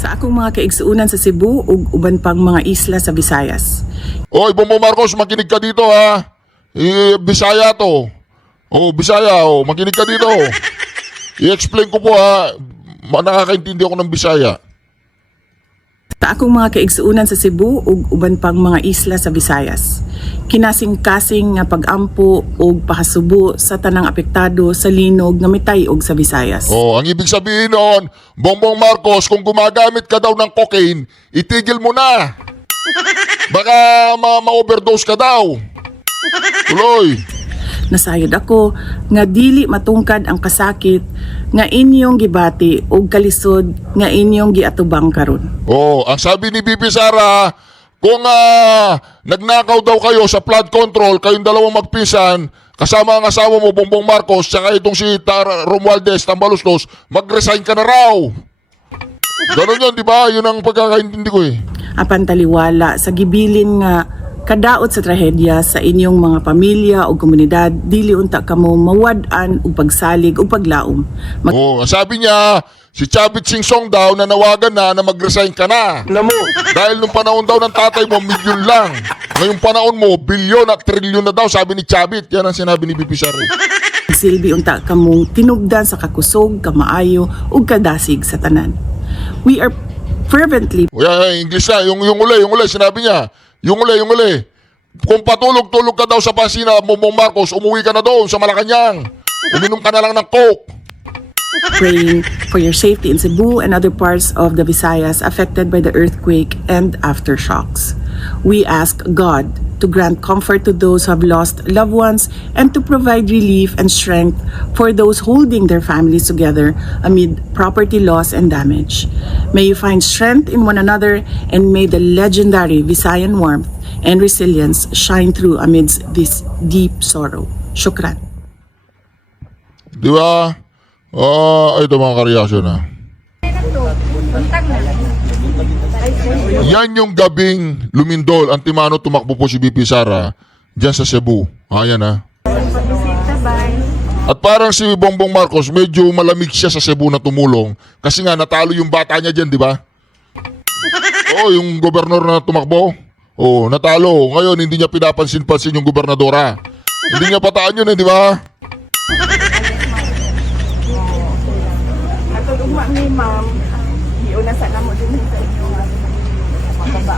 Sa akong mga kaigsuunan sa Cebu ug uban pang mga isla sa Visayas. Oy, Bongbong Marcos, makinig ka dito ha. Bisaya to. Oh, Bisaya, oh, makinig ka dito. I-explain ko po ha. Nakakaintindi ako ng Bisaya. Sa akong mga kaigsuunan sa Cebu ug uban pang mga isla sa Visayas. Kinasing-kasing nga pag-ampo ug pakasubo sa tanang apektado sa linog nga mitay og sa Visayas. Oh, ang ibig sabihin noon, Bongbong Marcos, kung gumagamit ka daw ng cocaine, itigil mo na. Baka ma-overdose ka daw. Tuloy. Nasayod ako nga dili matungkad ang kasakit nga inyong gibati ug kalisod nga inyong giatubang karon. Oh, ang sabi ni BP Sara, kung nagnakaw daw kayo sa flood control, kayong dalawang magpinsan, kasama ang asawa mo, Bongbong Marcos, tsaka itong si Romualdez Tambaluslos, mag-resign ka na raw. Ganon yun, di ba? Yun ang pagkakaintindi ko eh. Apan taliwala sa gibilin nga kadaot sa trahedya sa inyong mga pamilya o komunidad, dili unta kamo mawad-an ug pagsalig ug paglaom. Oh, sabi niya, si Chavit Singsong daw nanawagan na mag-resign ka na. Dahil nung panahon daw ng tatay mo, milyon lang. Ngayong panahon mo, bilyon at trilyon na daw, sabi ni Chavit. Yan ang sinabi ni BP Sara. Silbi unta kamong tinugdan sa kakusog, kamaayo ug kadasig sa tanan. We are fervently English na, yung uli, sinabi niya. Yung uli. Kung patulog-tulog ka daw sa Pasina, Bongbong Marcos, umuwi ka na doon sa Malacanang. Uminom ka na lang ng Coke. praying for your safety in Cebu and other parts of the Visayas affected by the earthquake and aftershocks. We ask God to grant comfort to those who have lost loved ones and to provide relief and strength for those holding their families together amid property loss and damage. May you find strength in one another and may the legendary Visayan warmth and resilience shine through amidst this deep sorrow. Shukran. Di ba? Ito mga kareaksyon ha. Yan yung gabing lumindol. Antimano tumakbo po si BP Sara dyan sa Cebu. Ayan ha. At parang si Bongbong Marcos medyo malamig siya sa Cebu na tumulong. Kasi nga natalo yung bata niya dyan, di ba? Oo, yung gobernador na tumakbo. Oo, natalo. Ngayon hindi niya pinapansin-pansin yung gobernadora. Hindi niya pataan yun di ba? Ugma ni ma'am, iuna sa namo din sa inyo makaba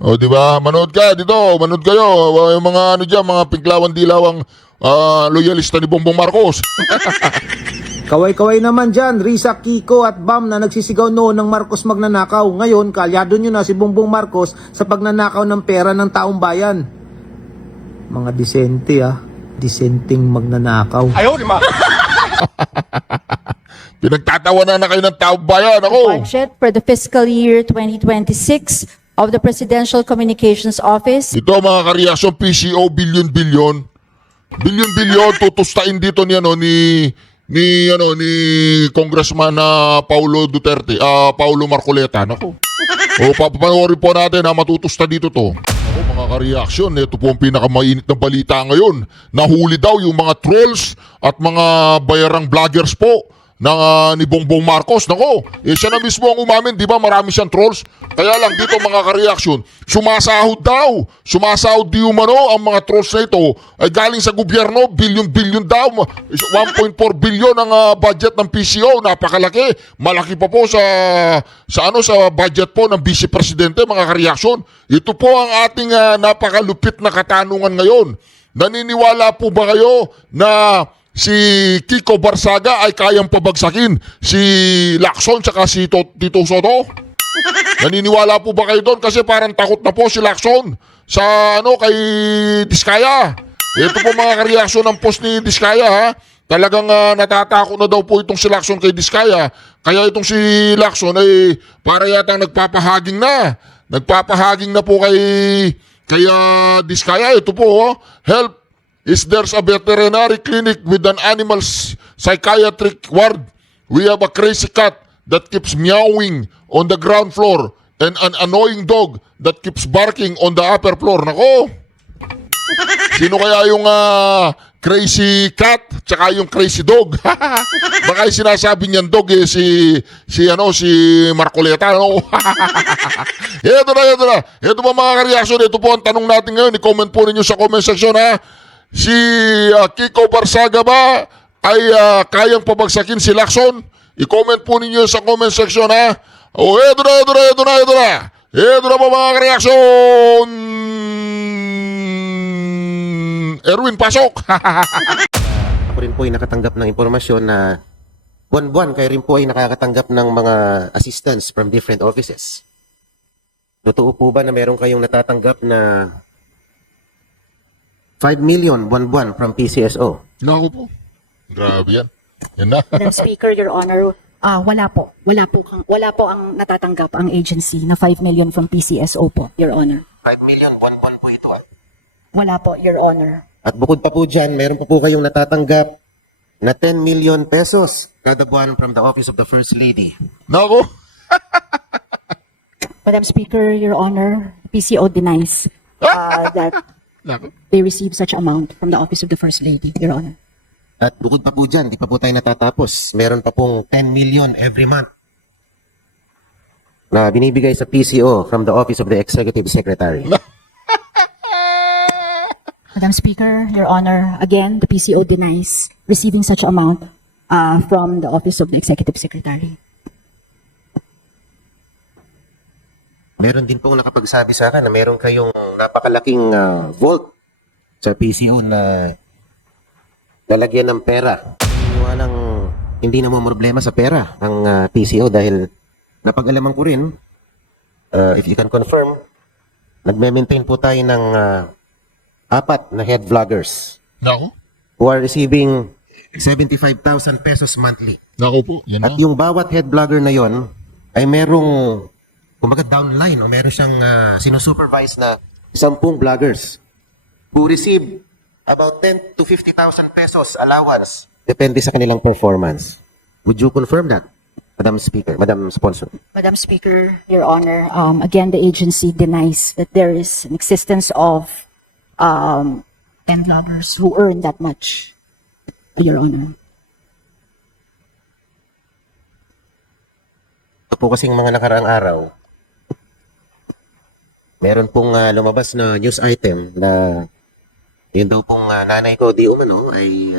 O di ba? Manood ka dito, manood kayo. Yung mga ano diyan, mga piglawan-dilawang loyalista ni Bongbong Marcos. Kaway-kaway naman dyan, Risa, Kiko at Bam na nagsisigaw noon ng Marcos magnanakaw. Ngayon, kalyado nyo na si Bongbong Marcos sa pagnanakaw ng pera ng taong bayan. Mga disente disenteng magnanakaw. Ayaw, di ma. Pinagtatawanan na kayo ng taong bayan. Ako. Budget for the fiscal year 2026 of the Presidential Communications Office. Ito mga kareaksyon, PCO, bilyon-bilyon. Bilyon-bilyon, tutustain dito ni Congressman Paulo Duterte, Paulo Marcoleta. Nako. O papanoorin po natin matutusta dito to. O mga kareaksyon, ito po ang pinakamainit na balita ngayon. Nahuli daw yung mga trolls at mga bayarang vloggers po ni Bongbong Marcos. Nako, siya na mismo ang umamin, di ba marami siyang trolls? Kaya lang dito mga kareaksyon, sumasahod daw. Sumasahod di umano ang mga trolls na ito ay galing sa gobyerno, bilyon-bilyon daw. 1.4 bilyon ang budget ng PCO, napakalaki. Malaki pa po sa budget po ng Vice Presidente mga kareaksyon. Ito po ang ating napakalupit na katanungan ngayon. Naniniwala po ba kayo na si Kiko Barsaga ay kayang pabagsakin si Lacson tsaka si Tito Soto? Naniniwala po ba kayo doon? Kasi parang takot na po si Lacson sa kay Diskaya. Ito po mga kareaksyon ng post ni Diskaya ha. Talagang natatakot na daw po itong si Lacson kay Diskaya. Kaya itong si Lacson ay para yata nagpapahaging na. Nagpapahaging na po kay Diskaya. Ito po help. Is there's a veterinary clinic with an animal psychiatric ward. We have a crazy cat that keeps meowing on the ground floor and an annoying dog that keeps barking on the upper floor. Nako! Sino kaya yung crazy cat, tsaka yung crazy dog. Baka yung sinasabi niyan dog eh, si Marcoleta, no? Ito na. Ito pa mga kareaksyon, ito po ang tanong natin ngayon. I-comment po ninyo sa comment section, ha? Si Kiko Barsaga ba ay kayang pabagsakin si Lacson? I-comment po ninyo sa comment section, ha? O, ito na. Ito na po mga kareaksyon. Erwin, pasok! Ako rin po ay nakatanggap ng impormasyon na buwan-buwan kayo rin po ay nakakatanggap ng mga assistance from different offices. Totoo po ba na meron kayong natatanggap na 5 million buwan-buwan from PCSO? Naku po. Grabe yan. Yan na. Madam Speaker, Your Honor, wala po. Wala po ang natatanggap ang agency na 5 million from PCSO po, Your Honor. 5 million buwan-buwan po ito. Wala po, Your Honor. At bukod pa po dyan, meron po kayong natatanggap na 10 million pesos kada buwan from the Office of the First Lady. Naku. Madam Speaker, Your Honor, PCO denies that Naku. they receive such amount from the Office of the First Lady, Your Honor. At bukod pa po dyan, di pa po tayo natatapos. Meron pa pong 10 million every month na binibigay sa PCO from the Office of the Executive Secretary. Madam Speaker, Your Honor, again, the PCO denies receiving such amount from the Office of the Executive Secretary. Meron din pong nakapagsabi sa akin na meron kayong napakalaking vault sa PCO na lalagyan ng pera. Hindi na mo problema sa pera ang PCO dahil napag-alaman ko rin, if you can confirm, nagme-maintain po tayo ng 4 na head vloggers Naku. who are receiving 75,000 pesos monthly. Naku po. Yan na. At yung bawat head vlogger na yon ay merong, kumbaga downline o meron siyang sinusupervise na 10 vloggers who receive about 10 to 50,000 pesos allowance depende sa kanilang performance. Would you confirm that, Madam Speaker, Madam Sponsor? Madam Speaker, Your Honor, again, the agency denies that there is an existence of 10 vloggers who earn that much, Your Honor. Ito po kasing mga nakaraang araw, meron pong lumabas na news item na yun daw pong nanay ko di umano ay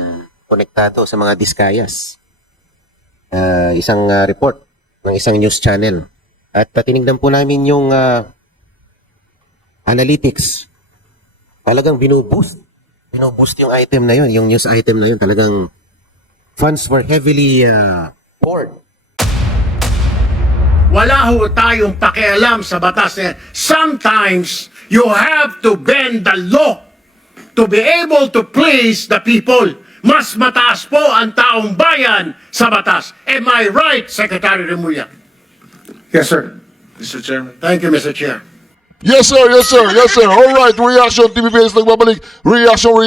konektado sa mga Diskayas. Isang report ng isang news channel. At tinignan po namin yung analytics. Talagang binuboost yung item na yun, yung news item na yun. Talagang funds were heavily poured. Wala ho tayong pakialam sa batas na yan. Sometimes, you have to bend the law to be able to please the people. Mas mataas po ang taong bayan sa batas. Am I right, Secretary Remulla? Yes, sir. Mr. Chairman. Thank you, Mr. Chair. Yes, sir. Alright, Reaction TVPS nagbabalik. Reaction.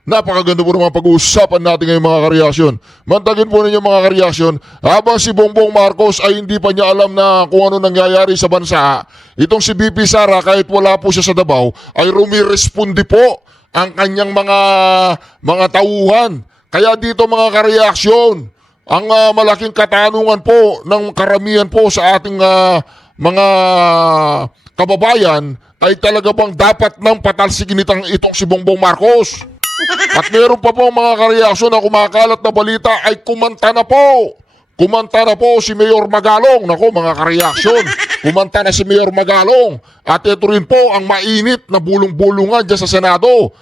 Napakaganda po naman pag-uusapan natin ngayong mga kareaksyon. Mantagin po ninyo mga kareaksyon, habang si Bongbong Marcos ay hindi pa niya alam na kung ano nangyayari sa bansa, itong si BP Sara, kahit wala po siya sa Davao, ay rumiresponde po ang kanyang mga tauhan. Kaya dito mga kareaksyon, ang malaking katanungan po ng karamihan po sa ating mga kababayan ay talaga bang dapat nang patalsikin itong si Bongbong Marcos? At meron pa po mga kareaksyon na kumakalat na balita ay kumanta na po. Kumanta na po si Mayor Magalong. Nako mga kareaksyon, kumanta na si Mayor Magalong. At ito rin po ang mainit na bulong-bulungan dyan sa Senado.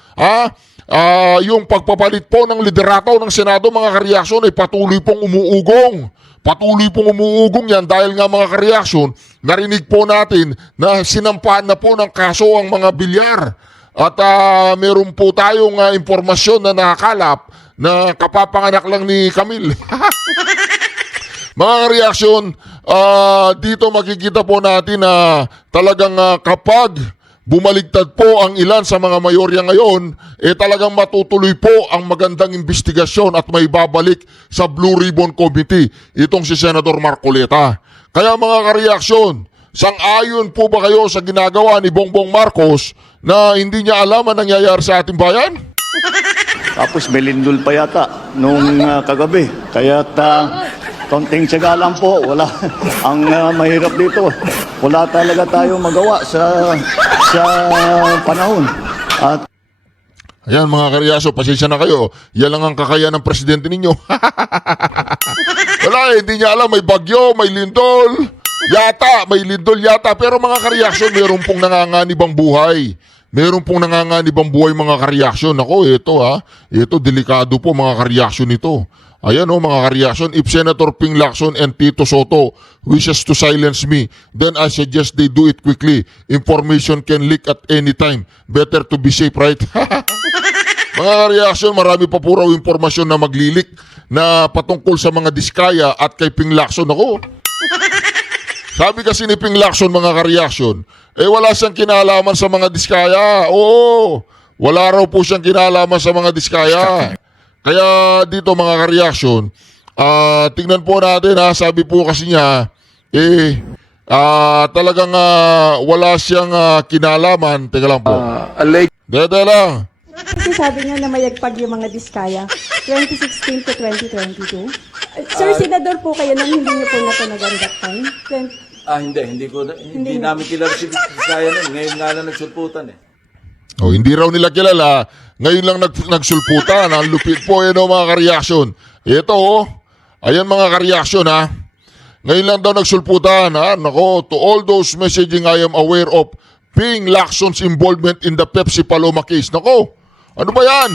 Yung pagpapalit po ng liderato ng Senado mga kareaksyon ay patuloy pong umuugong. Patuloy pong umuugong yan dahil nga mga kareaksyon, narinig po natin na sinampahan na po ng kaso ang mga bilyar. At meron po tayong impormasyon na nakakalap na kapapanganak lang ni Camille. Mga reaksyon, dito makikita po natin na talagang kapag bumaligtad po ang ilan sa mga mayorya ngayon, talagang matutuloy po ang magandang investigasyon at may babalik sa Blue Ribbon Committee itong si Senator Marcoleta. Kaya mga kareaksyon, sang-ayon po ba kayo sa ginagawa ni Bongbong Marcos na hindi niya alam ang nangyayari sa ating bayan? Tapos may lindol pa yata nung kagabi. Kaya kaunting tiyaga lang po. Wala. Ang mahirap dito, wala talaga tayo magawa sa panahon. At Ayan mga karyaso, pasensya na kayo. Yan lang ang kakayahan ng presidente ninyo. Wala hindi niya alam, may bagyo, may lindol. Yata, may lindol yata. Pero mga kareaksyon, meron pong nanganganibang buhay. Meron pong nanganganibang buhay mga kareaksyon. Ako, ito delikado po mga kareaksyon ito. Ayan mga kareaksyon, if Senator Ping Lacson and Tito Soto wishes to silence me, then I suggest they do it quickly. Information can leak at any time. Better to be safe, right? Mga kareaksyon, marami pa po raw impormasyon na maglilik na patungkol sa mga diskaya at kay Ping Lacson. Ako, sabi kasi ni Ping Lacson mga kareaksyon, wala siyang kinalaman sa mga diskaya. Oo, wala raw po siyang kinalaman sa mga diskaya. Kaya dito mga kareaksyon, tingnan po natin sabi po kasi niya, talagang wala siyang kinalaman. Teka lang po. Dede lang. Kasi sabi niya na mayagpag yung mga diskaya, 2016 to 2022. Sir, senador po kayo nang hindi niyo po natunagan that time? Hindi namin kilala si Bisaya nun. Ngayon nga lang nagsulputan eh. Hindi raw nila kilala. Ngayon lang nagsulputan. Ang lupit po mga kareaksyon. Ito ayan mga kareaksyon Ngayon lang daw nagsulputan Nako, to all those messaging I am aware of Ping Lacson's involvement in the Pepsi Paloma case. Nako, ano ba yan?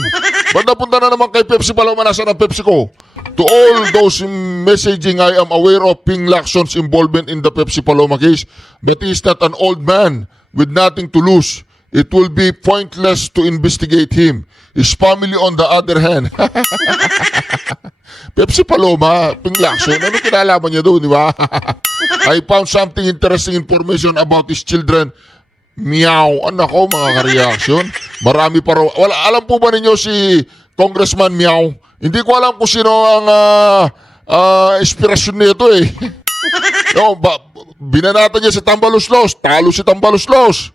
Ba't napunta na naman kay Pepsi Paloma? Nasaan ang Pepsi ko? To all those messaging I am aware of Ping Lacson's involvement in the Pepsi Paloma case, but he is not an old man with nothing to lose. It will be pointless to investigate him. His family on the other hand. Pepsi Paloma, Ping Lacson, ano kinalaman niya doon, di ba? I found something interesting information about his children. Meow. Anak ko, mga kareaksyon. Marami pa raw. Wala, alam po ba ninyo si Congressman Meow? Hindi ko alam kung sino ang inspirasyon nito eh. Binanatan niya si Tambaloslos. Talo si Tambaloslos.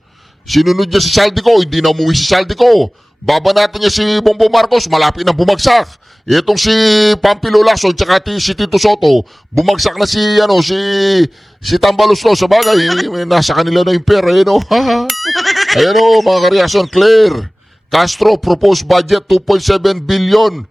Sinunod niya si Saldico, hindi na umuwi si Saldico. Babanatan niya si Bongbong Marcos, malapit na bumagsak. Itong si Pampilo Lacson tsaka si Tito Soto, bumagsak na si Tambaloslos. Sa bagay, nasa kanila na yung pera. Ayan mga kareaksyon, Claire Castro, proposed budget 2.7 billion.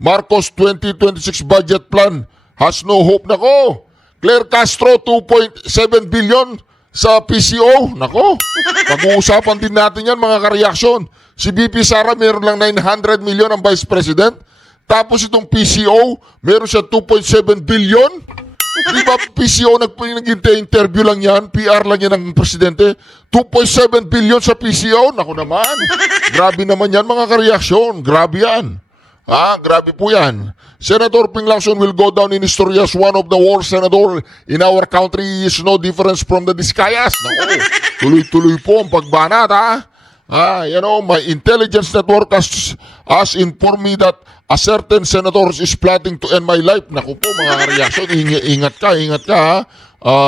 Marcos 2026 budget plan has no hope. Nako, Claire Castro, 2.7 billion sa PCO. Nako, pag-uusapan din natin yan mga kareaksyon. Si BP Sara meron lang 900 million ang Vice President. Tapos itong PCO, meron siya 2.7 billion. Di ba PCO, nag-interview lang yan, PR lang yan ng Presidente. 2.7 billion sa PCO. Nako naman, grabe naman yan mga kareaksyon. Grabe yan. Grabe po yan. Senator Ping Lacson will go down in history as one of the worst senator in our country. Is no difference from the Discayas. Nako, tuloy-tuloy po ang pagbanat my intelligence network has informed me that a certain senator is plotting to end my life. Naku po mga kareaksyon, ingat ka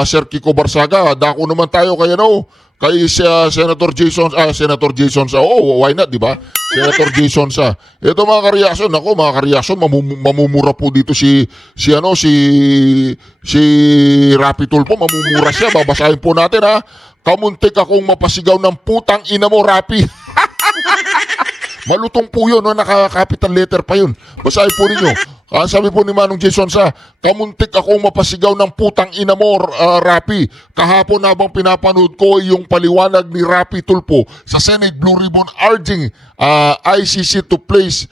Sir Kiko Barsaga, dako naman tayo kay Senator Jason why not, di ba? Senator Jason ito mga kareaksyon, nako mga kareaksyon, mamumura po dito si Rapi Tulfo, mamumura siya. Babasahin po natin kamuntik akong mapasigaw ng putang ina mo, Rapi. Malutong po yun, naka-capital letter pa yun. Basahin po ninyo. Sabi po ni Manong Jason kamuntik akong mapasigaw ng putang ina mo, Rapi. Kahapon habang pinapanood ko yung paliwanag ni Rapi Tulfo sa Senate Blue Ribbon urging ICC to place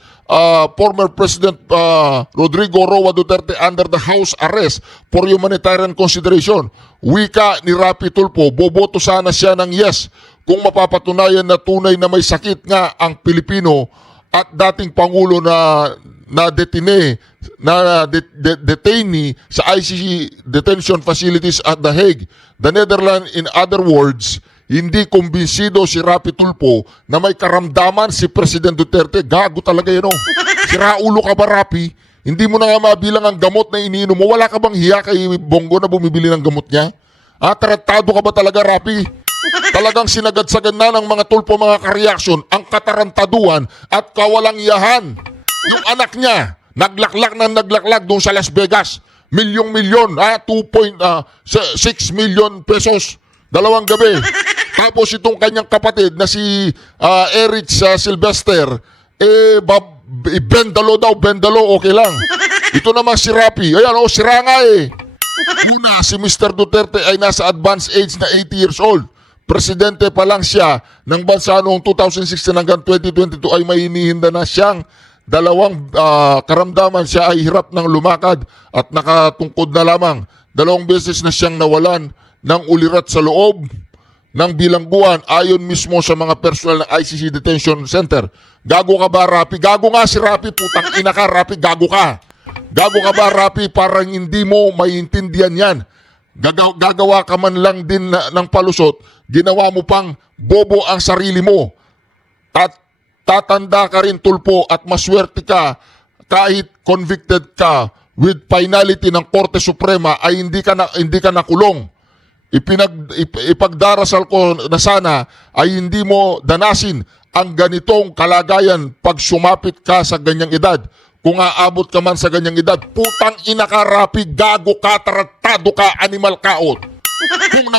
former President Rodrigo Roa Duterte under the house arrest for humanitarian consideration. Wika ni Rapi Tulfo, boboto sana siya ng yes kung mapapatunayan na tunay na may sakit nga ang Pilipino at dating Pangulo na detainee sa ICC detention facilities at The Hague, the Netherlands. In other words, hindi kumbinsido si Rapi Tulfo na may karamdaman si President Duterte. Gago talaga yun. Siraulo ka ba, Rapi? Hindi mo na nga mabilang ang gamot na iniinom mo. Wala ka bang hiya kay Bongo na bumibili ng gamot niya? Tratado ka ba talaga, Rapi? Talagang sinagad-sagad na ng mga tulpo, mga ka-reaction, ang katarantaduhan at kawalang-yahan. Yung anak niya, naglaklak doon sa Las Vegas. Milyong-milyon, 2.6 million pesos. 2 gabi. Tapos itong kanyang kapatid na si Eric Sylvester, bendalo, okay lang. Ito naman si Rapi. Ayan, sira nga eh. Una, si Mr. Duterte ay nasa advanced age na 80 years old. Presidente pa lang siya ng bansa noong 2016 hanggang 2022 ay may hinihinda na siyang 2 karamdaman. Siya ay hirap ng lumakad at nakatungkod na lamang. 2 beses na siyang nawalan ng ulirat sa loob ng bilangguan ayon mismo sa mga personal ng ICC Detention Center. Gago ka ba, Rapi? Gago nga si Rapi, putang ina ka, Rapi, gago ka. Gago ka ba, Rapi? Parang hindi mo maiintindihan yan. Gagawa ka man lang din ng palusot, ginawa mo pang bobo ang sarili mo. Tatanda ka rin, tulpo, at maswerte ka kahit convicted ka with finality ng Korte Suprema ay hindi ka nakulong. Ipagdarasal ko na sana ay hindi mo danasin ang ganitong kalagayan pag sumapit ka sa ganyang edad. Kung aabot ka man sa ganyang edad, putang ina ka, Rapi, gago ka, taratado ka, animal kaot. Kung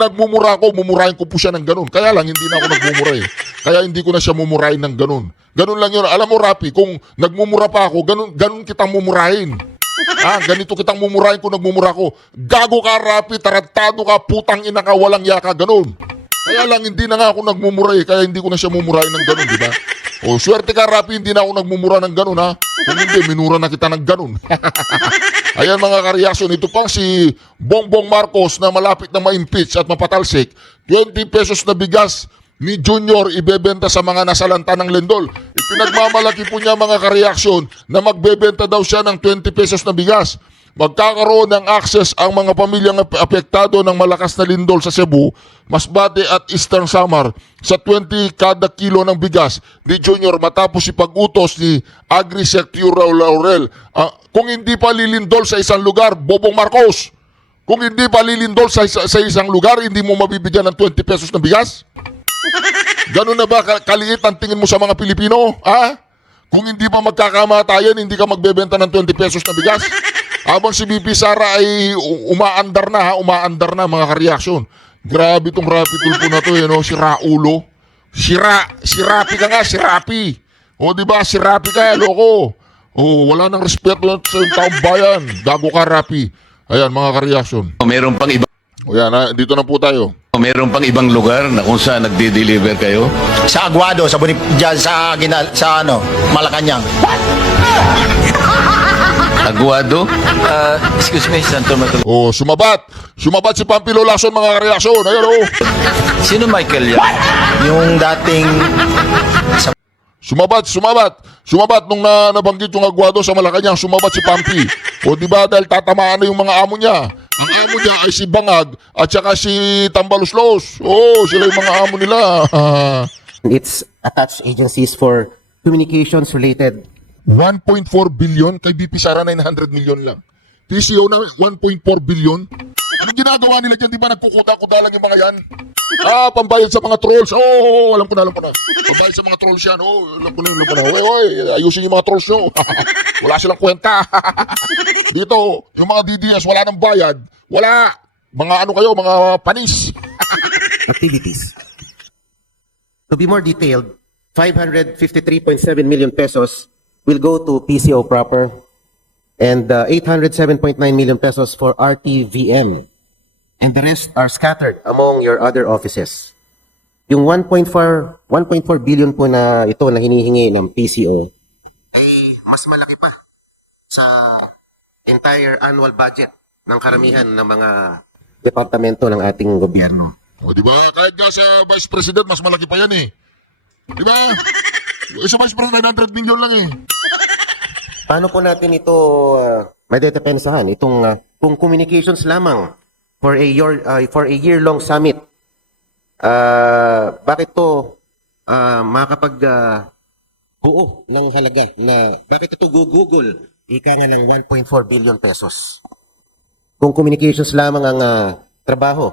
nagmumura ako, mumurahin ko po siya ng ganun. Kaya lang, hindi na ako nagmumura eh. Kaya hindi ko na siya mumurahin ng ganun. Ganun lang yun. Alam mo, Rapi, kung nagmumura pa ako, ganun kitang mumurahin. Ganito kitang mumurahin kung nagmumura ko. Gago ka, Rapi, taratado ka, putang ina ka, walang yaka, ganun. Kaya lang, hindi na nga ako nagmumura eh. Kaya hindi ko na siya mumurahin ng ganun, di ba? Swerte ka, Rapi, hindi na ako nagmumura ng ganun, ha? Kung hindi, minura na kita ng ganun. Ayan mga ka-reaction, ito pang si Bongbong Marcos na malapit na ma-impeach at mapatalsik, 20 pesos na bigas ni Junior ibebenta sa mga nasalanta ng lindol. Ipinagmamalaki po niya mga ka-reaction na magbebenta daw siya ng 20 pesos na bigas. Magkakaroon ng access ang mga pamilyang apektado ng malakas na lindol sa Cebu, Masbate at Eastern Samar sa 20 kada kilo ng bigas ni Junior matapos ipag-utos ni Agri-Secretary Laurel. Kung hindi pa lilindol sa isang lugar, Bobong Marcos, kung hindi pa lilindol sa isang lugar, hindi mo mabibigyan ng 20 pesos na bigas? Ganun na ba kaliit ang tingin mo sa mga Pilipino? Kung hindi pa magkakamatayan, hindi ka magbebenta ng 20 pesos na bigas? Habang si BP Sara ay umaandar na mga ka-reaction. Grabe itong Rapi tulpo na to, si Raulo. Si Rapi ka nga, si Rapi. Diba, si Rapi ka, loko. Wala nang respeto sa taong bayan. Gago ka, Rapi. Ayan, mga ka-reaction. Meron pang iba. Ayan, dito na po tayo. Meron pang ibang lugar na kung saan nagde-deliver kayo? Sa Aguado, diyan sa Malacanang. Aguado? Excuse me, Santo Matulog. Sumabat si Pampilo Lacson, mga ka-reaction. Ayan, Sino Michael yan? Yung dating Sumabat nung nabanggit yung Aguado sa Malacanang, sumabat si Pampi. Diba, dahil tatamaan na yung mga amo niya. Ang amo niya ay si Bangag at saka si Tambaluslos. Sila yung mga amo nila. It's attached agencies for communications related. 1.4 billion, kay BP Sara 900 million lang. TCO na 1.4 billion. Anong ginagawa nila dyan? Di ba nagkukuda-kuda lang yung mga yan? Pambayad sa mga trolls. Alam ko na. Pambayad sa mga trolls yan. Alam ko na. Ayusin yung mga trolls nyo. Wala silang kwenta. Dito, yung mga DDS, wala nang bayad. Wala. Mga ano kayo, mga panis. Activities. To be more detailed, 553.7 million pesos will go to PCO proper and 807.9 million pesos for RTVM. And the rest are scattered among your other offices. Yung 1.4 billion po na ito na hinihingi ng PCO ay mas malaki pa sa entire annual budget ng karamihan ng mga departamento ng ating gobyerno. Di ba? Kahit nga sa Vice President, mas malaki pa yan eh. Di ba? Sa Vice President, 900 million lang eh. Paano po natin ito madedepensahan? Itong kung communications lamang for a year-long summit, bakit to makakapag buo ng halaga na bakit ito Google ika nga ng 1.4 billion pesos? Kung communications lamang ang trabaho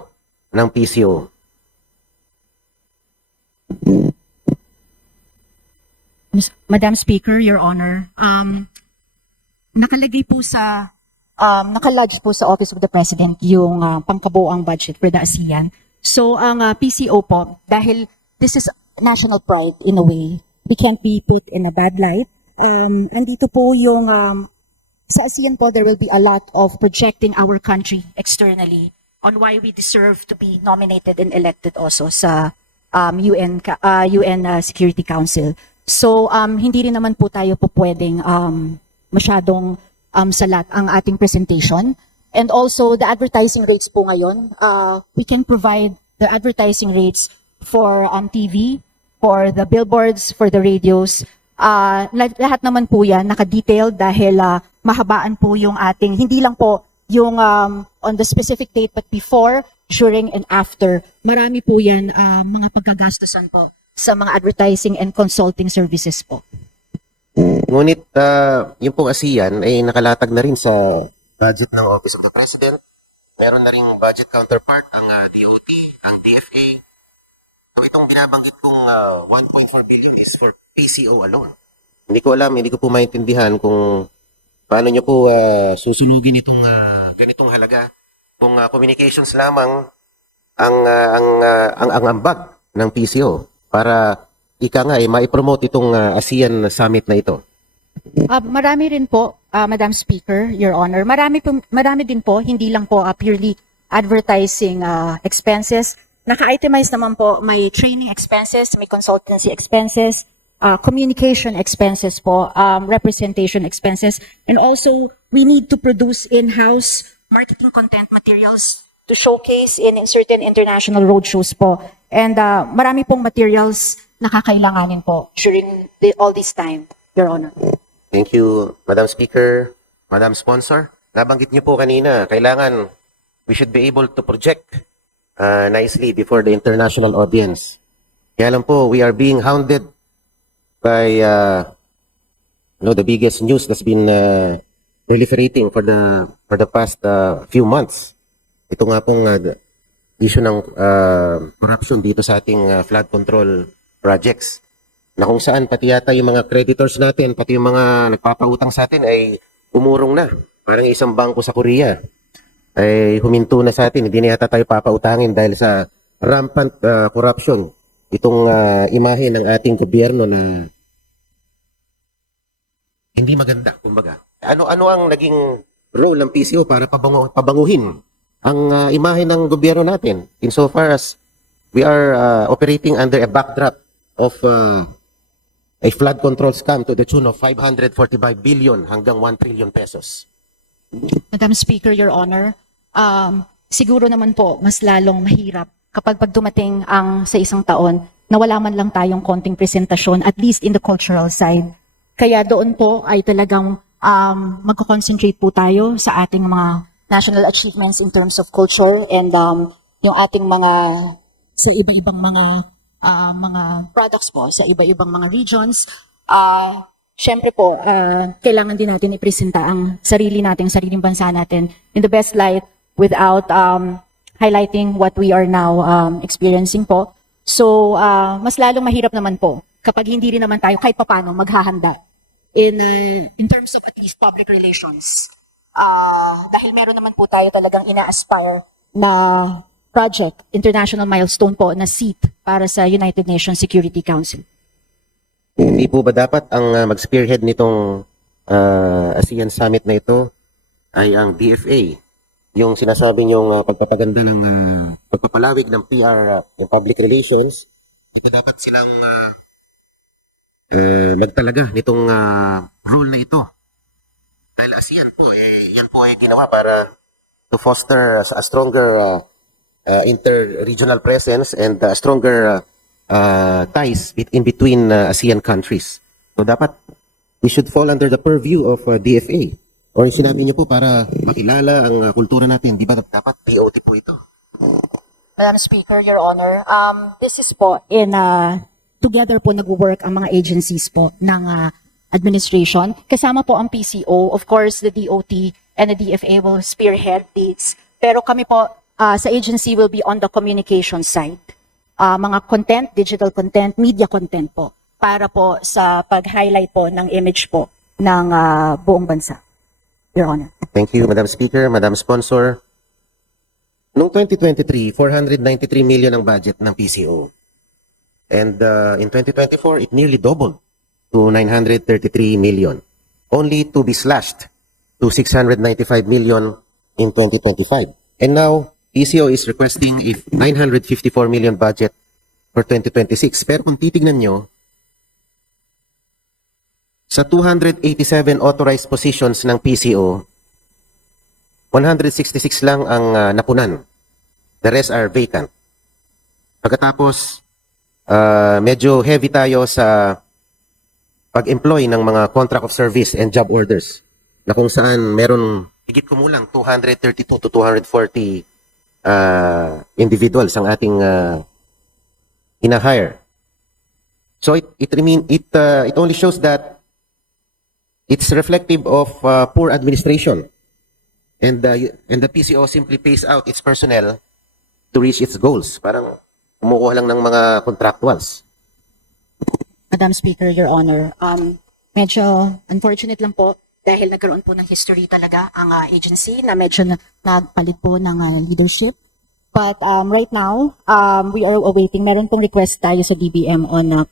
ng PCO. Madam Speaker, Your Honor, nakalagay po sa nakalodge po sa Office of the President yung pangkabuoang budget for the ASEAN. So ang PCO po, dahil this is national pride in a way, we can't be put in a bad light. Andito po yung sa ASEAN po, there will be a lot of projecting our country externally on why we deserve to be nominated and elected also sa UN Security Council. So hindi rin naman po tayo po pwedeng masyadong salat ang ating presentation. And also the advertising rates po ngayon, we can provide the advertising rates for TV, for the billboards, for the radios. Lahat naman po yan naka-detail dahil mahabaan po yung ating, hindi lang po yung on the specific date but before, during, and after. Marami po yan mga pagkagastusan po sa mga advertising and consulting services po. Ngunit yung pong ASEAN ay nakalatag na rin sa budget ng Office of the President. Meron na rin budget counterpart ang DOT, ang DFA. So itong binabanggit kong 1.4 billion is for PCO alone. Hindi ko alam, hindi ko po maintindihan kung paano nyo po susunugin itong ganitong halaga. Kung communications lamang ang ambag ng PCO para ika nga maipromote itong ASEAN Summit na ito. Marami rin po, Madam Speaker, Your Honor. Marami din po, hindi lang po purely advertising expenses. Naka-itemize naman po, may training expenses, may consultancy expenses, communication expenses po, representation expenses, and also we need to produce in-house marketing content materials to showcase in certain international roadshows po. And marami pong materials na kakailanganin po during all this time, Your Honor. Thank you, Madam Speaker, Madam Sponsor. Nabanggit niyo po kanina, kailangan we should be able to project nicely before the international audience. Kaya lang po, we are being hounded by the biggest news that's been proliferating for the past few months. Ito nga pong issue ng corruption dito sa ating flood control projects, na kung saan pati yata yung mga creditors natin, pati yung mga nagpapautang sa atin ay umurong na. Parang isang bangko sa Korea ay huminto na sa atin, hindi na yata tayo papautangin dahil sa rampant corruption. Itong imahe ng ating gobyerno na hindi maganda, kumbaga. Ano ang naging role ng PCO para pabanguhin ang imahe ng gobyerno natin insofar as we are operating under a backdrop of a flood control scam to the tune of 545 billion hanggang 1 trillion pesos. Madam Speaker, Your Honor, siguro naman po mas lalong mahirap kapag dumating ang sa isang taon na wala man lang tayong konting presentasyon, at least in the cultural side. Kaya doon po ay talagang magko-concentrate po tayo sa ating mga national achievements in terms of culture and yung ating mga sa iba-ibang mga products po sa iba-ibang mga regions. Siyempre po, kailangan din natin ipresenta ang sariling bansa natin in the best light without highlighting what we are now experiencing po. So, mas lalong mahirap naman po kapag hindi rin naman tayo kahit papano maghahanda in terms of at least public relations. Dahil meron naman po tayo talagang ina-aspire na project, international milestone po na seat para sa United Nations Security Council. Hindi po ba dapat ang mag-spearhead nitong ASEAN Summit na ito ay ang DFA? Yung sinasabi niyong pagpapaganda ng pagpapalawig ng PR yung public relations, hindi ba dapat silang magtalaga nitong role na ito? Dahil ASEAN po, yan po ay ginawa para to foster a stronger inter-regional presence and stronger ties in between ASEAN countries. So dapat we should fall under the purview of DFA. Or sinabi niyo po para makilala ang kultura natin, di ba dapat DOT po ito? Madam Speaker, Your Honor, this is po together po nag-work ang mga agencies po ng administration. Kasama po ang PCO, of course the DOT and the DFA will spearhead these. Pero kami po sa agency will be on the communication side. mga content, digital content, media content po, para po sa pag-highlight po ng image po ng buong bansa. Your Honor. Thank you, Madam Speaker, Madam Sponsor. Noong 2023, 493 million ang budget ng PCO. And in 2024, it nearly doubled to 933 million, only to be slashed to 695 million in 2025. And now, PCO is requesting a 954 million budget for 2026. Pero kung titignan nyo, sa 287 authorized positions ng PCO, 166 lang ang napunan. The rest are vacant. Pagkatapos, medyo heavy tayo sa pag-employ ng mga contract of service and job orders na kung saan meron higit kumulang 232 to 240 individuals ang ating ina-hire. So it only shows that it's reflective of poor administration, and the PCO simply pays out its personnel to reach its goals. Parang kumukuha lang ng mga contractuals. Madam Speaker, Your Honor, medyo unfortunate lang po dahil nagkaroon po ng history talaga ang agency na medyo nagpalit po ng leadership. But right now, we are awaiting, meron pong request tayo sa DBM on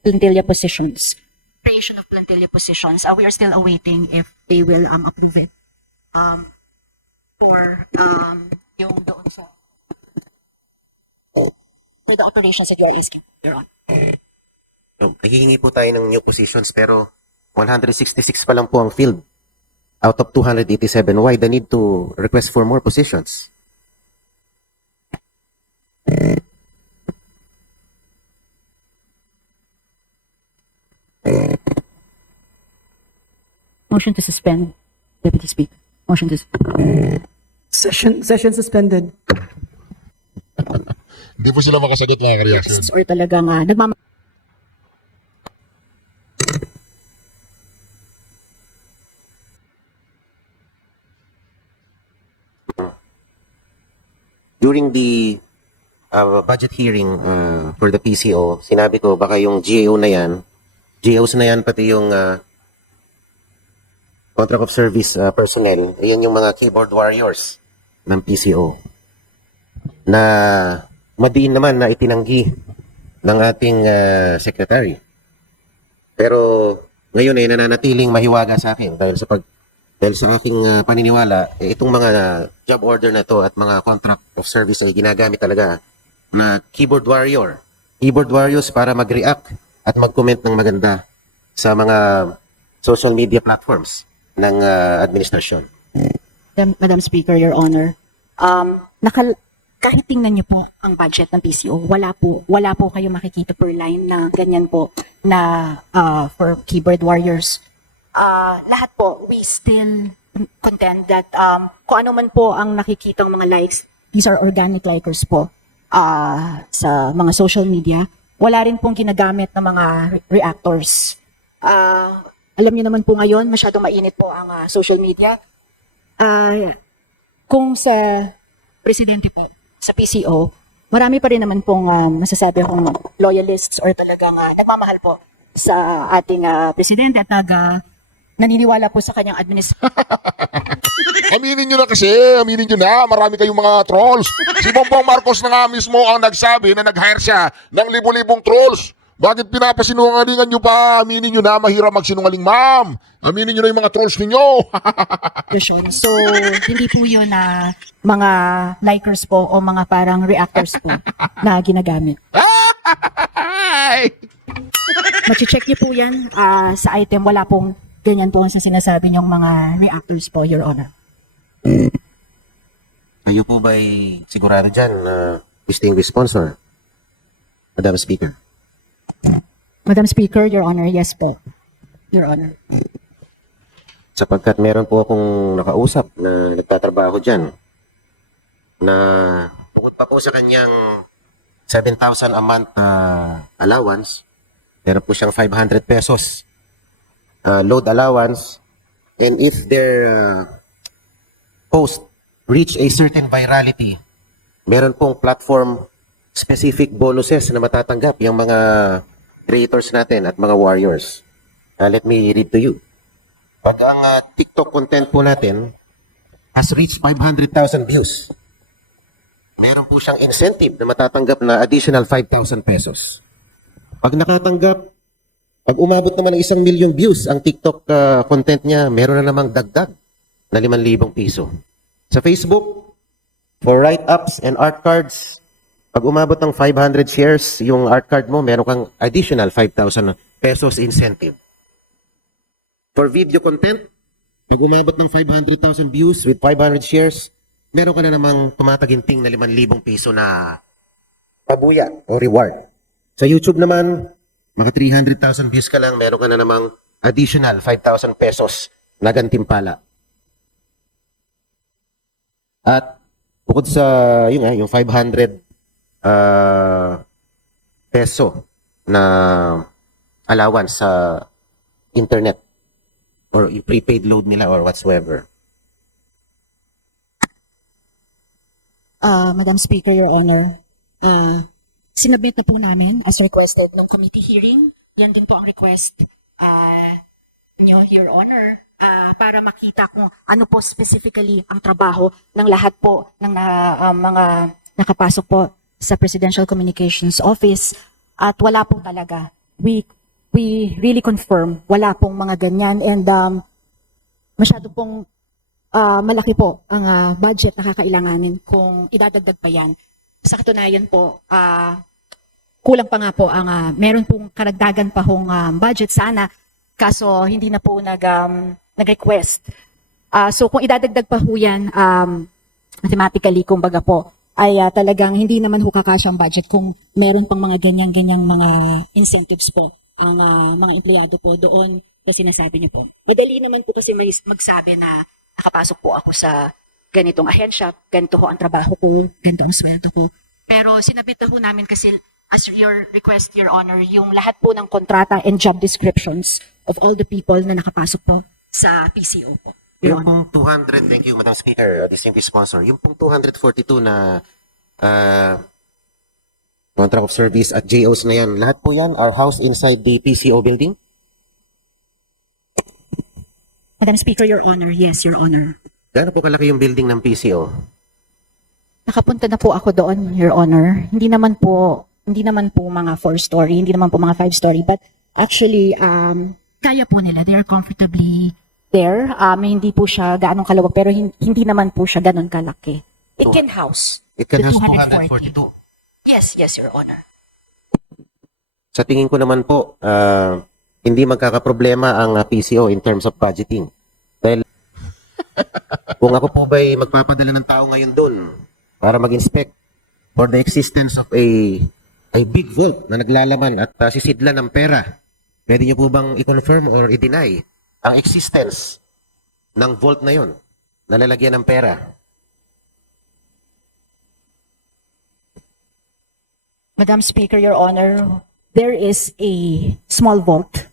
plantilla positions, creation of plantilla positions. We are still awaiting if they will approve it for yung doon sa for the operations at URS, Your Honor. Nahihingi po tayo ng new positions pero 166 pa lang po ang field out of 287. Why the need to request for more positions? Motion to suspend, Deputy Speaker. Motion to Session suspended. Hindi po sila makasagot mga ka-reaction. or talagang During the budget hearing for the PCO, sinabi ko baka yung GAOs na yan, pati yung contract of service personnel, ayan yung mga keyboard warriors ng PCO na madiin naman na itinanggi ng ating secretary. Pero ngayon ay nananatiling mahiwaga sa akin dahil sa aking paniniwala, itong mga job order na to at mga contract of service ay ginagamit talaga na keyboard warriors para mag-react at mag-comment ng maganda sa mga social media platforms ng administrasyon. Madam Speaker, Your Honor, kahit tingnan niyo po ang budget ng PCO, wala po kayo makikita per line na ganyan po na for keyboard warriors. Lahat po, we still contend that kung ano man po ang nakikitang mga likes, these are organic likers po sa mga social media. Wala rin pong ginagamit ng mga reactors. Alam niyo naman po ngayon, masyadong mainit po ang social media. Kung sa presidente po, sa PCO, marami pa rin naman pong masasabi akong loyalists or talagang nagmamahal po sa ating presidente at naniniwala po sa kanyang administration. Aminin nyo na, marami kayong mga trolls. Si Bongbong Marcos na nga mismo ang nagsabi na nag-hire siya ng libu-libong trolls. Bakit pinapasinungalingan nyo pa? Aminin nyo na, mahirap magsinungaling, ma'am. Aminin nyo na yung mga trolls ninyo. So, hindi po yun na mga likers po o mga parang reactors po na ginagamit. Machi-check niyo po yan sa item. Wala pong ganyan po sa sinasabi niyong mga reactors po, Your Honor. Kayo po ba'y sigurado dyan, distinguished sponsor? Madam Speaker. Madam Speaker, Your Honor, yes po. Your Honor. Sapagkat meron po akong nakausap na nagtatrabaho dyan na bukod pa po sa kanyang 7,000 a month allowance, meron po siyang 500 pesos load allowance, and if their post reach a certain virality, meron pong platform specific bonuses na matatanggap yung mga creators natin at mga warriors. Let me read to you. Pag ang TikTok content po natin has reached 500,000 views, meron po siyang incentive na matatanggap na additional 5,000 pesos. Pag umabot naman ng 1 million views ang TikTok content niya, meron na namang dagdag na 5,000 piso. Sa Facebook, for write-ups and art cards, pag umabot ng 500 shares yung art card mo, meron kang additional 5,000 pesos incentive. For video content, pag umabot ng 500,000 views with 500 shares, meron ka na namang tumataginting na 5,000 piso na pabuya o reward. Sa YouTube naman, mga 300,000 views ka lang, meron ka na namang additional 5,000 pesos na gantimpala. At bukod sa yung 500 peso na allowance sa internet or yung prepaid load nila or whatsoever. Madam Speaker, Your Honor, sinabit na po namin as requested ng committee hearing. Yan din po ang request nyo, Your Honor, para makita kung ano po specifically ang trabaho ng lahat po ng mga nakapasok po sa Presidential Communications Office. At wala po talaga. We really confirm, wala pong mga ganyan. And masyado pong malaki po ang budget na kakailanganin kung idadagdag pa yan. Sa katunayan po, kulang pa nga po ang meron pong karagdagan pa hong budget sana, kaso hindi na po nag-request. So kung idadagdag pa ho yan, mathematically, kumbaga po, ay talagang hindi naman ho kakasyang budget kung meron pang mga ganyang mga incentives po ang mga empleyado po doon sa sinasabi niyo po. Madali naman po kasi magsabi na nakapasok po ako sa ganitong ahensya, ganito ho ang trabaho ko, ganito ang sweldo ko. Pero sinabit na ho namin kasi as your request, Your Honor, yung lahat po ng kontrata and job descriptions of all the people na nakapasok po sa PCO po. Yung pong 200, thank you Madam Speaker, distinguished sponsor, yung pong 242 na contract of service at JOs na yan, lahat po yan are housed inside the PCO building? Madam Speaker, Your Honor, yes, Your Honor. Gaano po kalaki yung building ng PCO? Nakapunta na po ako doon, Your Honor. Hindi naman po mga 4-story, hindi naman po mga 5-story, but actually, kaya po nila. They are comfortably there. Hindi po siya gaanong kalawag, pero hindi naman po siya ganon kalaki. It can house. It can the house 242. 242. Yes, Your Honor. Sa tingin ko naman po, hindi magkakaproblema ang PCO in terms of budgeting. Dahil kung ako po ba'y magpapadala ng tao ngayon doon para mag-inspect for the existence of a big vault na naglalaman at sisidlan ng pera, pwede niyo po bang i-confirm or i-deny ang existence ng vault na yon na lalagyan ng pera? Madam Speaker, Your Honor, there is a small vault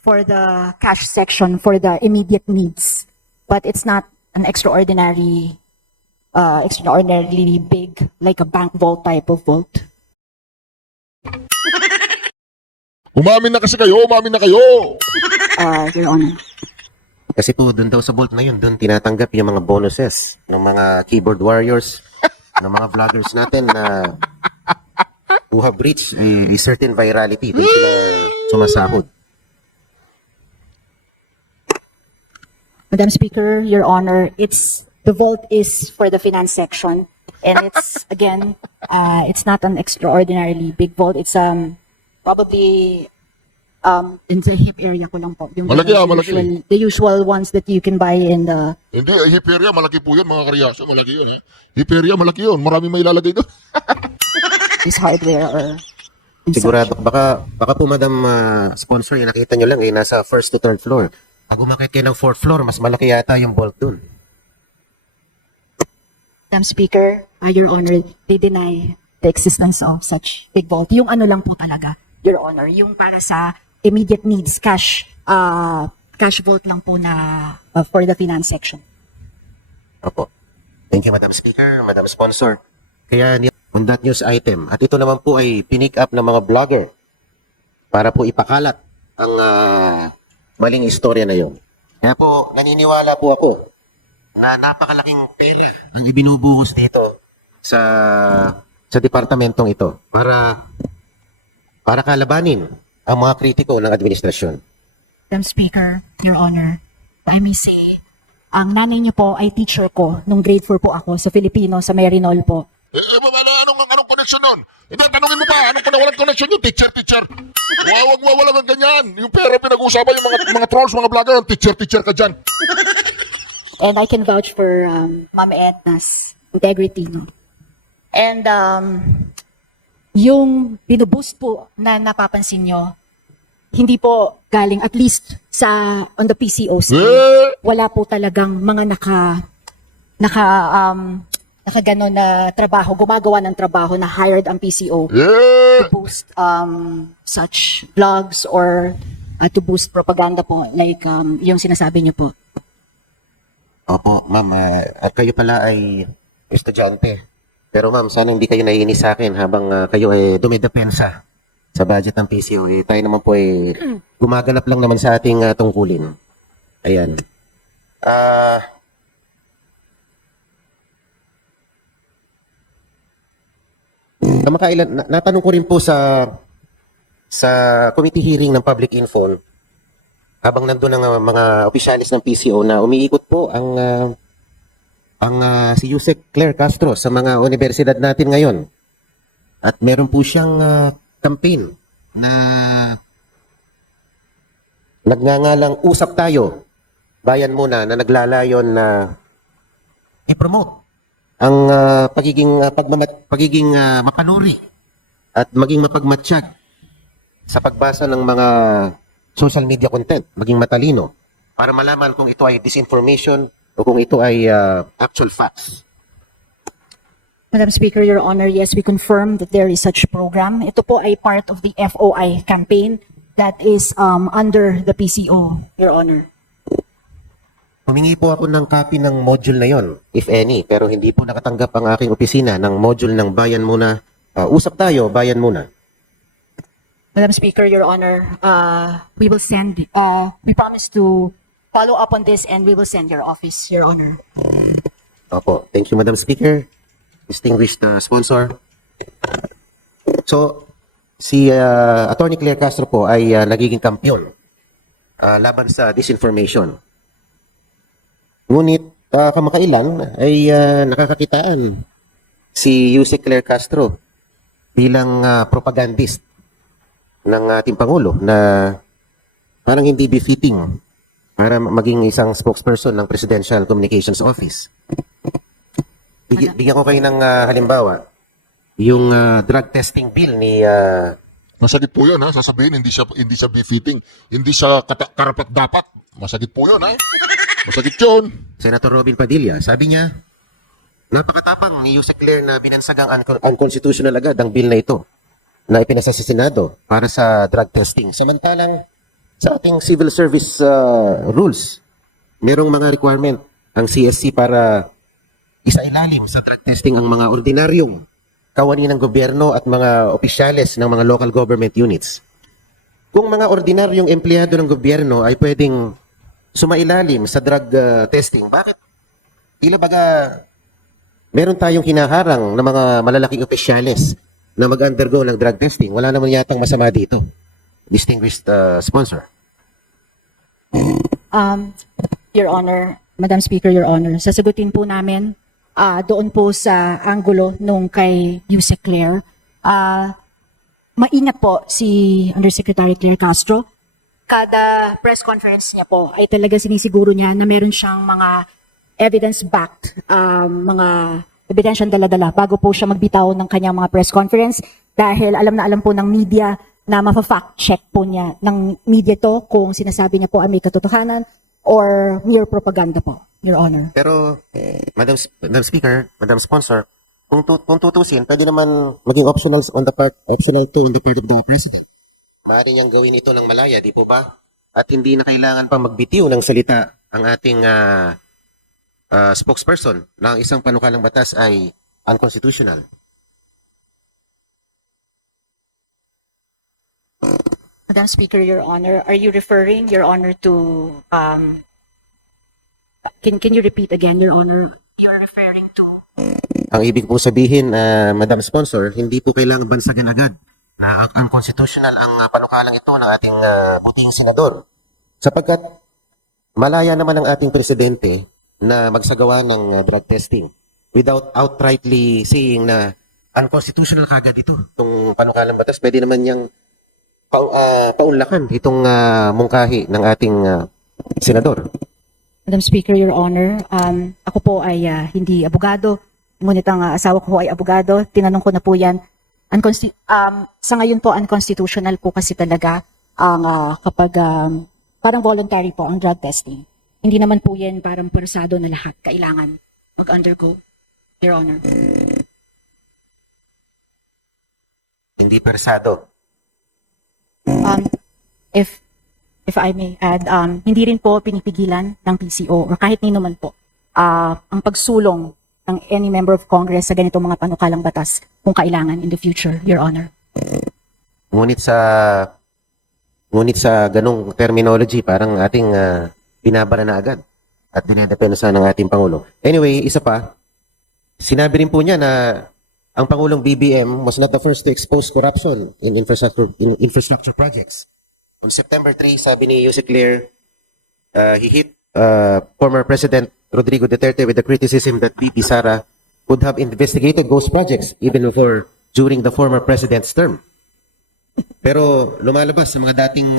for the cash section for the immediate needs, but it's not an extraordinarily big, like a bank vault type of vault. Umamin na kayo! Your Honor. Kasi po, doon daw sa vault na yun, doon tinatanggap yung mga bonuses ng mga keyboard warriors, ng mga vloggers natin na who have reached a certain virality. Doon sila sumasahod. Madam Speaker, Your Honor, the vault is for the finance section, and it's again, it's not an extraordinarily big vault. It's probably in the hip area ko lang po. Yung Malaki. The usual ones that you can buy in the... Hindi, Hiperia, malaki po yun mga karyasa. Malaki yun, ha? Hiperia, malaki yun. Marami may ilalagay doon. Is hardware or... Sigurado, baka po Madam sponsor, yung nakita nyo lang, nasa first to third floor. Pag umakit kayo ng fourth floor, mas malaki yata yung vault doon. Madam Speaker, Your Honor, they deny the existence of such big vault. Yung ano lang po talaga, Your Honor, yung para sa immediate needs, cash vault lang po na for the finance section. Opo. Thank you, Madam Speaker, Madam Sponsor. Kaya on that news item. At ito naman po ay pinick up ng mga vlogger para po ipakalat ang maling istorya na yon. Kaya po, naniniwala po ako na napakalaking pera ang ibinubuhos dito sa departamentong ito para kalabanin ang mga kritiko ng administrasyon. Madam Speaker, Your Honor, I may say, ang nanay niyo po ay teacher ko nung grade 4 po ako sa Filipino, sa Merinol po. Anong connection nun? Hindi, tanungin mo pa, walang connection yun? Teacher. Wag ang ganyan. Yung pera pinag-uusapan yung mga trolls, mga vlogger, teacher ka dyan. And I can vouch for Ma'am Edna's integrity, no? And yung binuboost po na napapansin nyo, hindi po galing at least on the PCOs. Wala po talagang mga nakaganon na trabaho, gumagawa ng trabaho na hired ang PCO to boost such vlogs or to boost propaganda po like yung sinasabi niyo po. Opo, ma'am. At kayo pala ay estudyante. Pero ma'am, sana hindi kayo naiinis sa akin habang kayo ay dumidepensa sa budget ng PCO. Tayo naman po ay gumaganap lang naman sa ating tungkulin. Ayan. Kamakailan, natanong ko rin po sa committee hearing ng public info habang nandun ang mga opisyalis ng PCO na umiikot po ang si Yusek Claire Castro sa mga universidad natin ngayon. At meron po siyang campaign na nagngangalang Usap Tayo, Bayan Muna, na naglalayon na i-promote ang pagiging mapanuri at maging mapagmatsyag sa pagbasa ng mga social media content, maging matalino para malaman kung ito ay disinformation o kung ito ay actual facts. Madam Speaker, Your Honor, yes, we confirm that there is such program. Ito po ay part of the FOI campaign that is under the PCO, Your Honor. Humingi po ako ng copy ng module na yon, if any, pero hindi po nakatanggap ang aking opisina ng module ng Bayan Muna. Usap Tayo, Bayan Muna. Madam Speaker, Your Honor, we will send, we promise to follow up on this and we will send your office, Your Honor. Opo, thank you, Madam Speaker. Distinguished sponsor. So, si Attorney Claire Castro po ay nagiging kampiyon laban sa disinformation. Ngunit kamakailan ay nakakakitaan si Yusek Claire Castro bilang propagandist ng ating Pangulo na parang hindi befitting para maging isang spokesperson ng Presidential Communications Office. Bigyan ko kayo ng halimbawa. Yung drug testing bill ni... Masakit po yun, ha? Sasabihin, hindi siya befitting. Hindi siya karapat-dapat. Masakit po yun, ha? Masakit yun. Senator Robin Padilla, sabi niya, napakatapang ni Yusek Claire na binansagang unconstitutional agad ang bill na ito na ipinasa sa Senado para sa drug testing. Samantalang sa ating civil service rules, merong mga requirement ang CSC para isailalim sa drug testing ang mga ordinaryong kawani ng gobyerno at mga opisyales ng mga local government units. Kung mga ordinaryong empleyado ng gobyerno ay pwedeng sumailalim sa drug testing, bakit? Tila baga meron tayong hinaharang ng mga malalaking opisyales na mag-undergo ng drug testing. Wala naman yatang masama dito. Distinguished sponsor. Your Honor, Madam Speaker, Your Honor, sasagutin po namin doon po sa anggulo nung kay Yusek Claire. Maingat po si Undersecretary Claire Castro. Kada press conference niya po ay talaga sinisiguro niya na meron siyang mga evidence-backed, mga ebidensyang dala-dala bago po siya magbitaw ng kanyang mga press conference dahil alam na alam po ng media na mafa-fact check po niya ng media to kung sinasabi niya po ay may katotohanan or mere propaganda po, Your Honor. Pero, Madam Speaker, Madam Sponsor, kung tutusin, pwede naman maging optional to on the part of the President. Maaari niyang gawin ito ng malaya, di po ba? At hindi na kailangan pa magbitiw ng salita ang ating spokesperson na ang isang panukalang batas ay unconstitutional. Madam Speaker, Your Honor, are you referring, Your Honor, to, can you repeat again, Your Honor? You're referring to? Ang ibig po sabihin, Madam Sponsor, hindi po kailangan bansagan agad na unconstitutional ang panukalang ito ng ating buting senador. Sapagkat malaya naman ang ating presidente na magsagawa ng drug testing without outrightly saying na unconstitutional kagad ito, itong panukalang batas. Pwede naman niyang paunlakan itong mungkahi ng ating senador. Madam Speaker, Your Honor, ako po ay hindi abogado, ngunit ang asawa ko ay abogado. Tinanong ko na po yan. Sa ngayon po, unconstitutional po kasi talaga ang kapag parang voluntary po ang drug testing. Hindi naman po yan parang persado na lahat kailangan mag-undergo, Your Honor. Hindi persado. If I may add, hindi rin po pinipigilan ng PCO or kahit nino man po ang pagsulong ng any member of Congress sa ganitong mga panukalang batas kung kailangan in the future, Your Honor. Ngunit sa ganong terminology, parang ating binabara na agad at dinedepensa ng ating Pangulo. Anyway, isa pa, sinabi rin po niya na ang Pangulong BBM was not the first to expose corruption in infrastructure projects. On September 3, sabi ni Yusek Claire, he hit former President Rodrigo Duterte with the criticism that VP Sara would have investigated ghost projects even during the former president's term. Pero lumalabas sa mga dating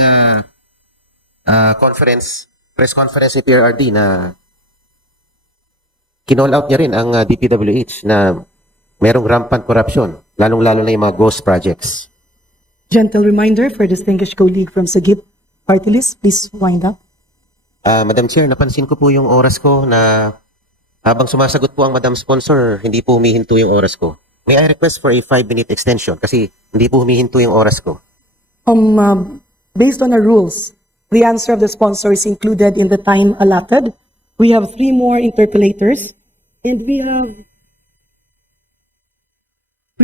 press conference ni PRRD na kinall out niya rin ang DPWH na merong rampant corruption, lalong-lalo na yung mga ghost projects. Gentle reminder for distinguished colleague from Sagip Party List, please wind up. Madam Chair, napansin ko po yung oras ko na habang sumasagot po ang Madam Sponsor, hindi po humihinto yung oras ko. May I request for a 5-minute extension kasi hindi po humihinto yung oras ko. Based on our rules, the answer of the sponsor is included in the time allotted. We have 3 more interpellators, and we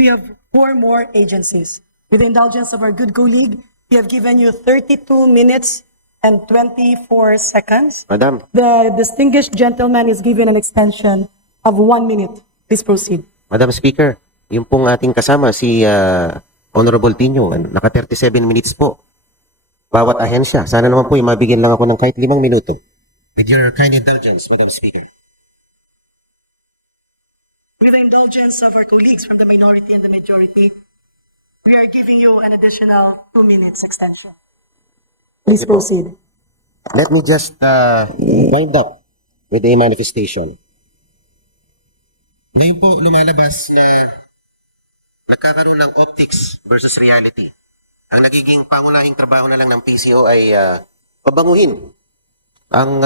have 4 more agencies. With the indulgence of our good colleague, we have given you 32 minutes and 24 seconds. Madam, The distinguished gentleman is given an extension of 1 minute. Please proceed. Madam Speaker, yung pong ating kasama, si Honorable Tino, naka 37 minutes po. Bawat ahensya. Sana naman po, mabigyan lang ako ng kahit 5 minuto. With your kind indulgence, Madam Speaker. With the indulgence of our colleagues from the minority and the majority, we are giving you an additional 2 minutes extension. Please proceed. Let me just wind up with a manifestation. Ngayon po lumalabas na nagkakaroon ng optics versus reality. Ang nagiging pangunahing trabaho na lang ng PCO ay pabanguhin ang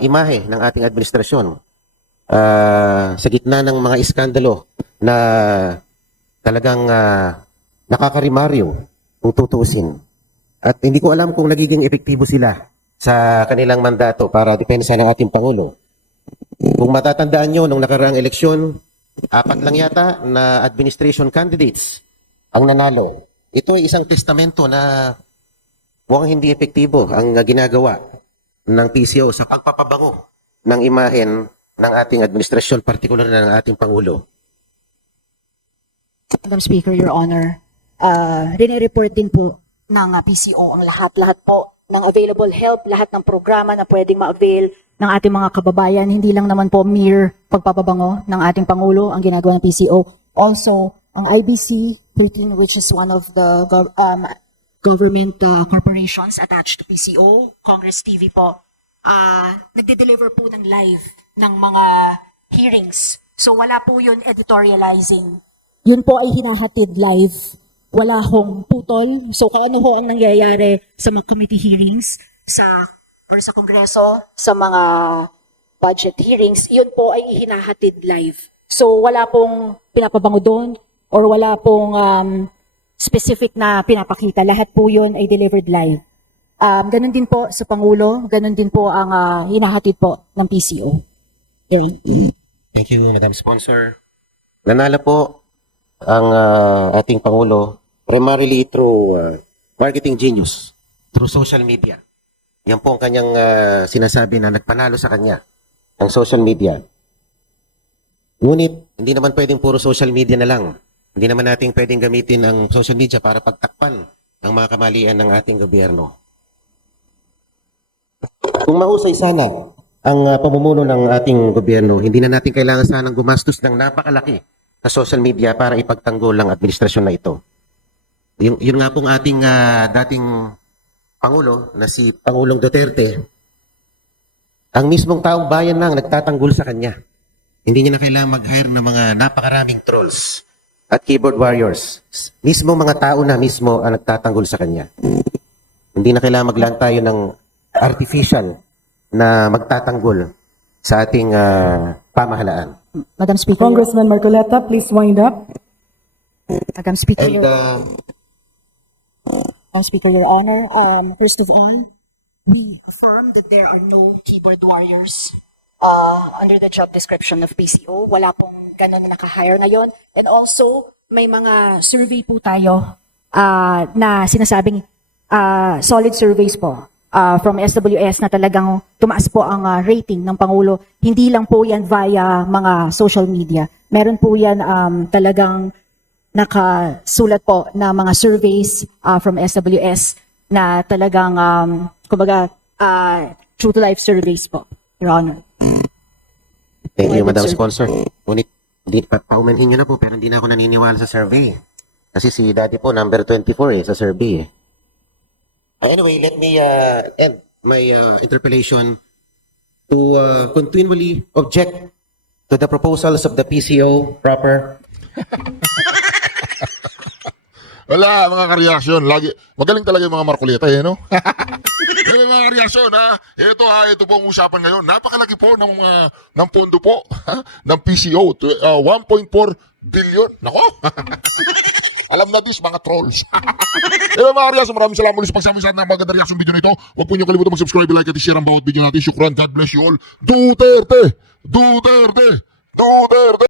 imahe ng ating administrasyon sa gitna ng mga iskandalo na talagang nakakarimaryo kung tutuusin. At hindi ko alam kung nagiging epektibo sila sa kanilang mandato para depensa ng ating Pangulo. Kung matatandaan nyo, nung nakaraang eleksyon, 4 lang yata na administration candidates ang nanalo. Ito ay isang testamento na mukhang hindi epektibo ang ginagawa ng PCO sa pagpapabango ng imahen ng ating administrasyon, partikular na ng ating Pangulo. Madam Speaker, Your Honor, rinireport din po ng PCO ang lahat po ng available help, lahat ng programa na pwedeng ma-avail ng ating mga kababayan. Hindi lang naman po mere pagpapabango ng ating Pangulo ang ginagawa ng PCO. Also, ang IBC 13, which is one of the government corporations attached to PCO, Congress TV po, nagde-deliver po ng live ng mga hearings. So wala po yun editorializing. Yun po ay hinahatid live. Wala hong putol. So kung ano ho ang nangyayari sa mga committee hearings, sa Kongreso, sa mga budget hearings, yun po ay hinahatid live. So wala pong pinapabango doon or wala pong specific na pinapakita. Lahat po yun ay delivered live. Ganun din po sa Pangulo, ganun din po ang hinahatid po ng PCO. Yeah. Thank you, Madam Sponsor. Nanalo po ang ating Pangulo primarily through marketing genius through social media. Yan po ang kanyang sinasabi na nagpanalo sa kanya, ang social media. Ngunit, hindi naman pwedeng puro social media na lang. Hindi naman natin pwedeng gamitin ang social media para pagtakpan ang mga kamalian ng ating gobyerno. Kung mahusay sana ang pamumuno ng ating gobyerno, hindi na natin kailangan sanang gumastos ng napakalaki sa social media para ipagtanggol ang administrasyon na ito. Yun nga pong ating dating Pangulo na si Pangulong Duterte, ang mismong taong bayan lang nagtatanggol sa kanya. Hindi niya na kailangan mag-hire ng mga napakaraming trolls at keyboard warriors. Mismo mga tao na mismo ang nagtatanggol sa kanya. Hindi na kailangan maglaan tayo ng artificial na magtatanggol sa ating pamahalaan. Madam Speaker. Congressman Marcoleta, please wind up. Madam Speaker. And Madam Speaker, Your Honor, first of all, we affirm that there are no keyboard warriors under the job description of PCO. Wala pong ganun na naka-hire ngayon. And also, may mga survey po tayo na sinasabing solid surveys po from SWS na talagang tumaas po ang rating ng Pangulo. Hindi lang po yan via mga social media. Meron po yan talagang nakasulat po na mga surveys from SWS na talagang, kumbaga, true to life surveys po, Your Honor. thank you, Madam Sponsor. Ngunit, paumanhin nyo na po, pero hindi na ako naniniwala sa survey. Kasi si Daddy po, number 24 sa survey. Anyway, let me end my interpellation to continually object to the proposals of the PCO proper. Wala, mga kareaksyon. Magaling talaga yung mga Marcoleta, no? Yung mga reaksyon, ito po ang usapan ngayon. Napakalaki po ng pondo po ng PCO. 1.4 billion. Nako! Alam na this, mga trolls. Mga reaksyon, maraming salamat ulit sa pagsama sa atin ng magandang reaksyon video nito. Huwag po niyo kalimutan mag-subscribe, like at i-share ang bawat video natin. Shukran, God bless you all. Duterte! Duterte! Duterte!